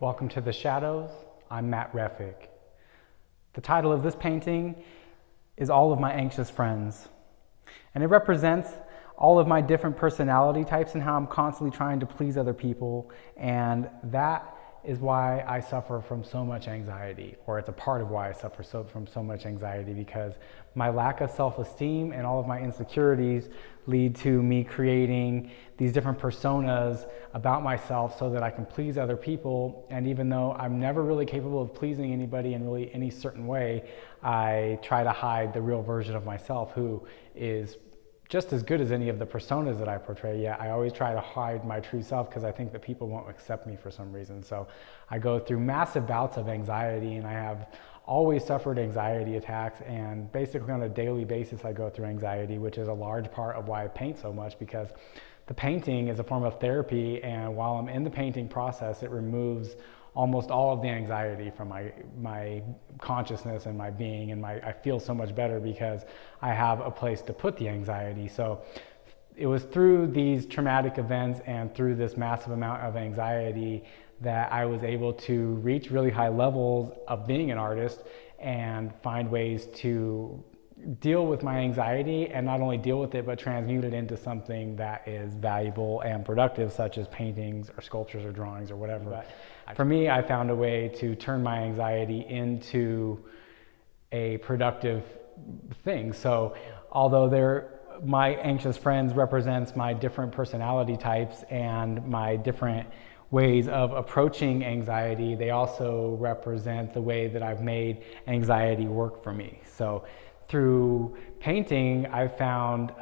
Welcome to the Shadows. I'm Matt Refic. The title of this painting is All of My Anxious Friends. And it represents all of my different personality types and how I'm constantly trying to please other people. And that is why I suffer from so much anxiety, or it's a part of why I suffer from so much anxiety, because my lack of self-esteem and all of my insecurities lead to me creating these different personas about myself so that I can please other people. And even though I'm never really capable of pleasing anybody in really any certain way, I try to hide the real version of myself, who is just as good as any of the personas that I portray. Yet I always try to hide my true self because I think that people won't accept me for some reason. So I go through massive bouts of anxiety, and I have always suffered anxiety attacks, and basically on a daily basis I go through anxiety, which is a large part of why I paint so much, because the painting is a form of therapy, and while I'm in the painting process, it removes almost all of the anxiety from my consciousness and my being, and I feel so much better because I have a place to put the anxiety. So it was through these traumatic events and through this massive amount of anxiety that I was able to reach really high levels of being an artist and find ways to deal with my anxiety, and not only deal with it, but transmute it into something that is valuable and productive, such as paintings or sculptures or drawings or whatever. But for me, I found a way to turn my anxiety into a productive thing. So although my anxious friends represents my different personality types and my different ways of approaching anxiety, they also represent the way that I've made anxiety work for me. So through painting, I've found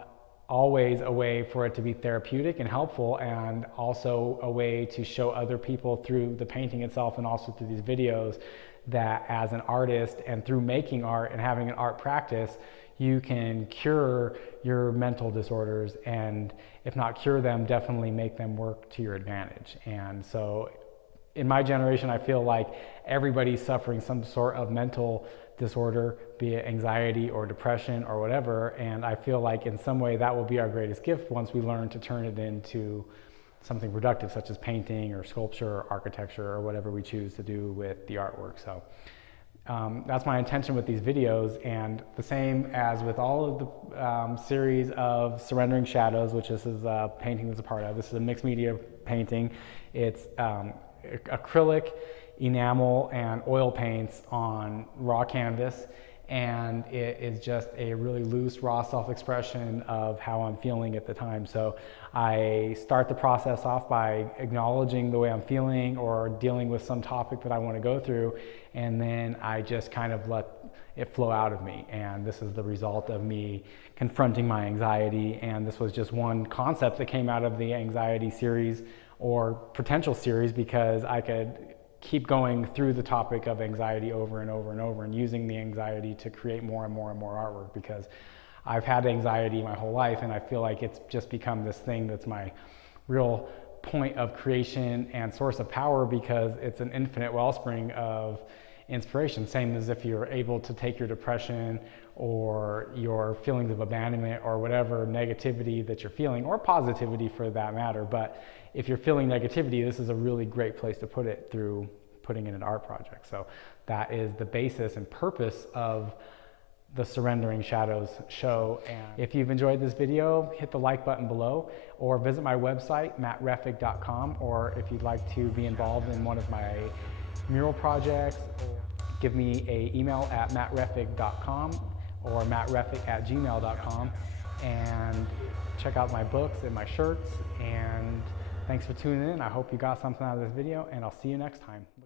always a way for it to be therapeutic and helpful, and also a way to show other people through the painting itself and also through these videos that as an artist and through making art and having an art practice, you can cure your mental disorders, and if not cure them, definitely make them work to your advantage. And so in my generation, I feel like everybody's suffering some sort of mental disorder, be it anxiety or depression or whatever, and I feel like in some way that will be our greatest gift once we learn to turn it into something productive, such as painting or sculpture or architecture or whatever we choose to do with the artwork. So that's my intention with these videos, and the same as with all of the series of Surrendering Shadows, which this is a painting that's a part of. This is a mixed media painting. It's acrylic, enamel, and oil paints on raw canvas, and it is just a really loose, raw self-expression of how I'm feeling at the time. So I start the process off by acknowledging the way I'm feeling or dealing with some topic that I want to go through, and then I just kind of let it flow out of me. And this is the result of me confronting my anxiety, and this was just one concept that came out of the anxiety series or potential series, because I could keep going through the topic of anxiety over and over and over, and using the anxiety to create more and more and more artwork, because I've had anxiety my whole life, and I feel like it's just become this thing that's my real point of creation and source of power, because it's an infinite wellspring of inspiration. Same as if you're able to take your depression or your feelings of abandonment or whatever negativity that you're feeling, or positivity for that matter, but if you're feeling negativity, this is a really great place to put it through putting in an art project. So that is the basis and purpose of the Surrendering Shadows show. And if you've enjoyed this video, hit the like button below, or visit my website, mattrefic.com, or if you'd like to be involved in one of my mural projects, give me an email at mattrefic.com or mattrefic@gmail.com, and check out my books and my shirts. And thanks for tuning in. I hope you got something out of this video, and I'll see you next time.